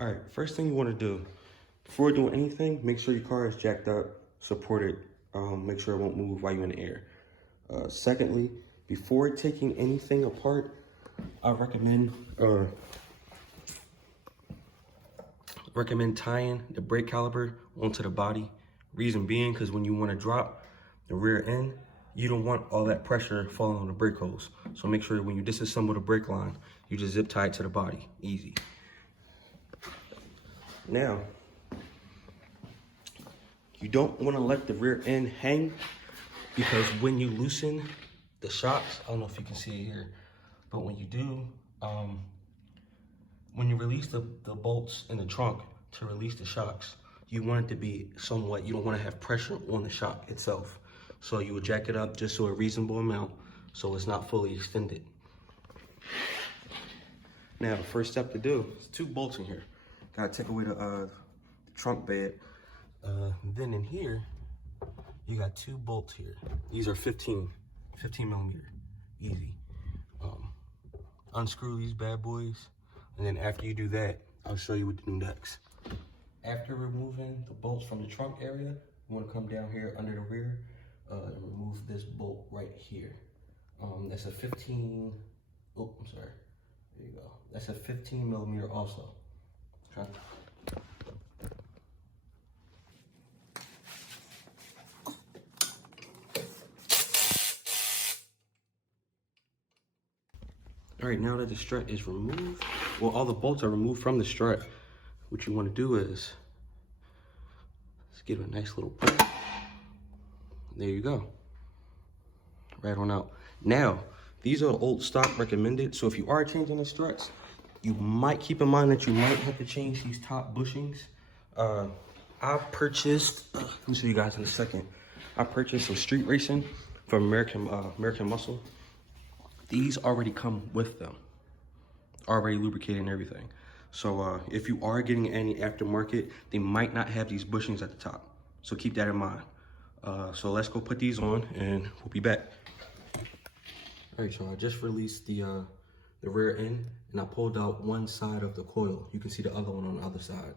All right, first thing you want to do before doing anything, make sure your car is jacked up, supported. Make sure it won't move while you're in the air. Secondly, before taking anything apart, I recommend tying the brake caliper onto the body. Reason being, because when you want to drop the rear end, you don't want all that pressure falling on the brake hose. So make sure when you disassemble the brake line, you just zip tie it to the body, easy. Now, you don't want to let the rear end hang, because when you loosen the shocks, I don't know if you can see it here, but when you do, when you release the bolts in the trunk to release the shocks, you want it to be somewhat, you don't want to have pressure on the shock itself. So you would jack it up just to a reasonable amount so it's not fully extended. Now, the first step to do is 2 bolts in here. Gotta take away the trunk bed. Then in here, you got 2 bolts here. These are 15 millimeter, easy. Unscrew these bad boys, and then after you do that, I'll show you what to do next. After removing the bolts from the trunk area, you want to come down here under the rear and remove this bolt right here. That's a 15, oh, I'm sorry. There you go. That's a 15 millimeter also. Okay. All right, now that the strut is removed, well, all the bolts are removed from the strut, what you want to do is, let's give it a nice little pull. There you go. Right on out. Now, these are old stock recommended, so if you are changing the struts, you might keep in mind that you might have to change these top bushings. I purchased, let me show you guys in a second. I purchased some street racing from American Muscle. These already come with them, already lubricated and everything. So if you are getting any aftermarket, they might not have these bushings at the top. So keep that in mind. So let's go put these on and we'll be back. All right, so I just released the rear end and I pulled out one side of the coil. You can see the other one on the other side.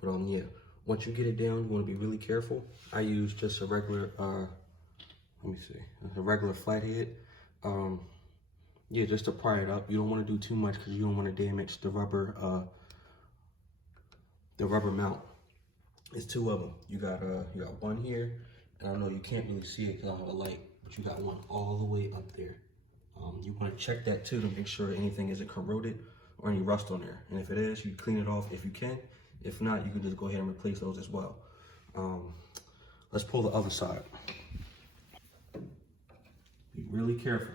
But yeah, once you get it down, you want to be really careful. I use just a regular, let me see, a regular flathead. Yeah, just to pry it up. You don't want to do too much because you don't want to damage the rubber mount. It's 2 of them. You got one here, and I know you can't really see it because I don't have a light, but you got one all the way up there. You want to check that too to make sure anything isn't corroded or any rust on there. And if it is, you clean it off if you can. If not, you can just go ahead and replace those as well. Let's pull the other side. Be really careful.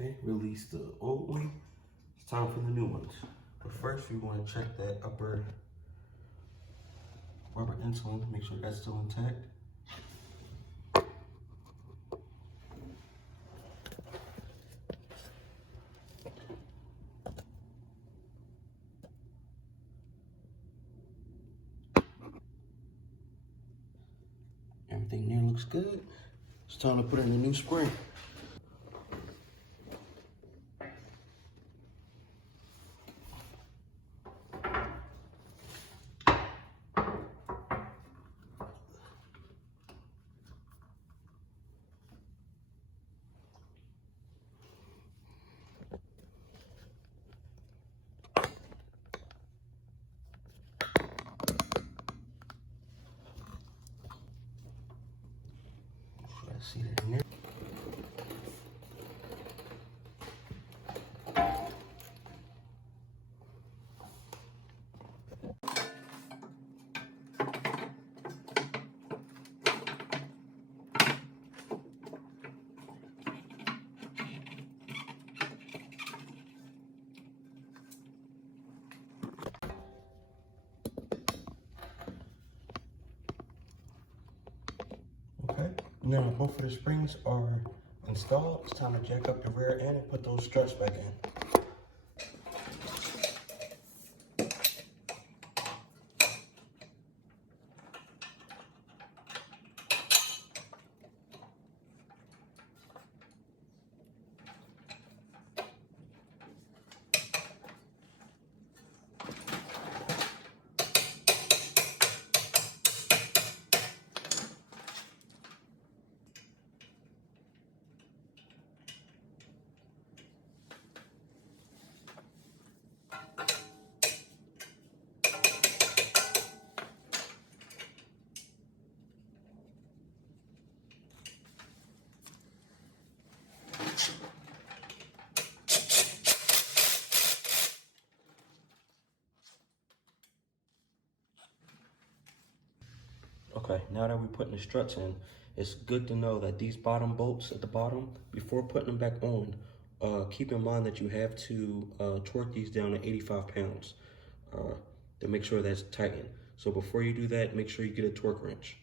Okay, release the old one. It's time for the new ones. But first, we want to check that upper rubber insole to make sure that's still intact. Everything there looks good. It's time to put in the new spring. See that in there. Now both of the springs are installed. It's time to jack up the rear end and put those struts back in. Okay, now that we're putting the struts in, it's good to know that these bottom bolts at the bottom, before putting them back on, keep in mind that you have to torque these down to 85 pounds to make sure that's tightened. So before you do that, make sure you get a torque wrench.